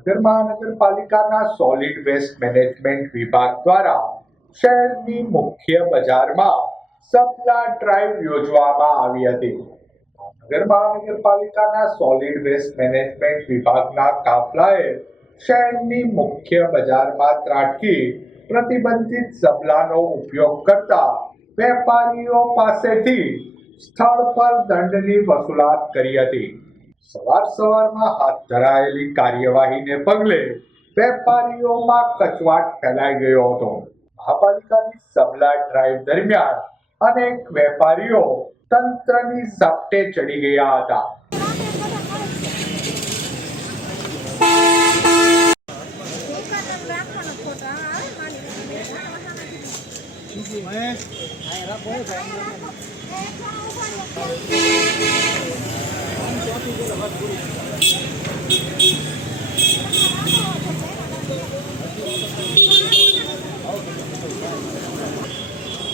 નગર મહાનગરપાલિકાના solid waste management વિભાગ દ્વારા શહેરની મુખ્ય બજારમાં સપ્લા ડ્રાઈવ યોજવામાં આવી હતી. નગર મહાનગરપાલિકાના સોલિડ વેસ્ટ મેનેજમેન્ટ વિભાગના કાફલાએ શહેરની મુખ્ય બજારમાં ત્રાટકી, પ્રતિબંધિત સબલાનો ઉપયોગ કરતા વેપારીઓ પાસેથી સ્થળ પર દંડની વસૂલાત કરી હતી. સવાર સવારમાં હાથ ધરાયેલી કાર્યવાહીને પગલે વેપારીઓમાં કચવાટ ફેલાઈ ગયો હતો. મહાપાલિકાની સબલા ડ્રાઈવ દરમિયાન અનેક વેપારીઓ તંત્રની ઝપટે ચડી ગયા હતા. દુકાન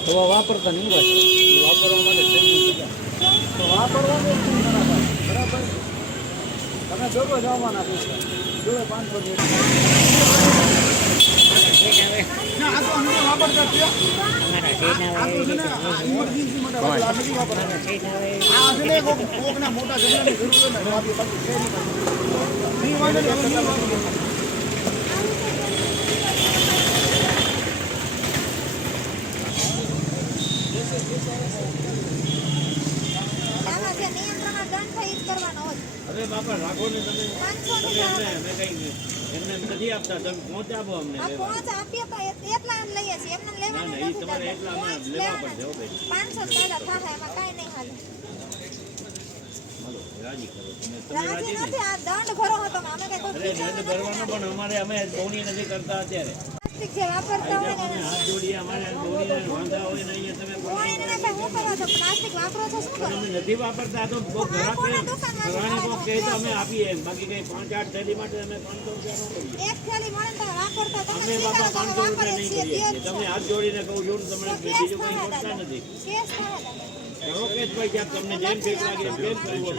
હવા વાપરતા નહીં ભાઈ વાપરવા માટે વાપરવાનું બરાબર? તમે આવવાના છો. જોડે પાંચસો ના આ તો અમે તો વાપરતા છીએ આ તો છે ને આ emergency માટે વાપરતા, આ નથી વાપરતા. આ છે ને કોક- કોકના મોટા જમવાની જરૂર હોય ને વાપરી બાકી છે નહીં. નહીં વાંધો નહીં, હવે નહીં વાપરતા. આમાં જે નિયંત્રણ દંડ થાય ઈ જ કરવાનો હોય અરે બાપા રાખો ને તમે પાંચસો એમને કઈ એમને નથી આપતા તમે પહોંચાડો અમને આ આપીએ તો એટલા એમ લઈએ છીએ એમને ના લેવાના ના એ નથી તમારે એટલા અમે લેવા પડશે હો બેન છે. પાંચસો જ એમાં કાઈ નહીં હાલે. રાજી કરો. તમે તમે રાજી રાજી નથી આ દંડ ભરો હતો અમે કઈ કોઈ દંડ ભરવાનો પણ અમારે અમે દોડી નથી કરતા અત્યારે. પ્લાસ્ટિક જે વાપરતા હોય નથી વાપરતા તો કહે તો અમે આપીએ બાકી કઈ પાંચ આઠ થેલી માટે અમે પાંચસો રૂપિયા અમે બાપા પાંચસો રૂપિયા નહીં કરીએ. તમે હાથ જોડીને કહું છું તમને બીજું કઈ કરતા નથી. કરો કે ભાઈ તમને જેમ ઠીક લાગે એમ કેમ કરવું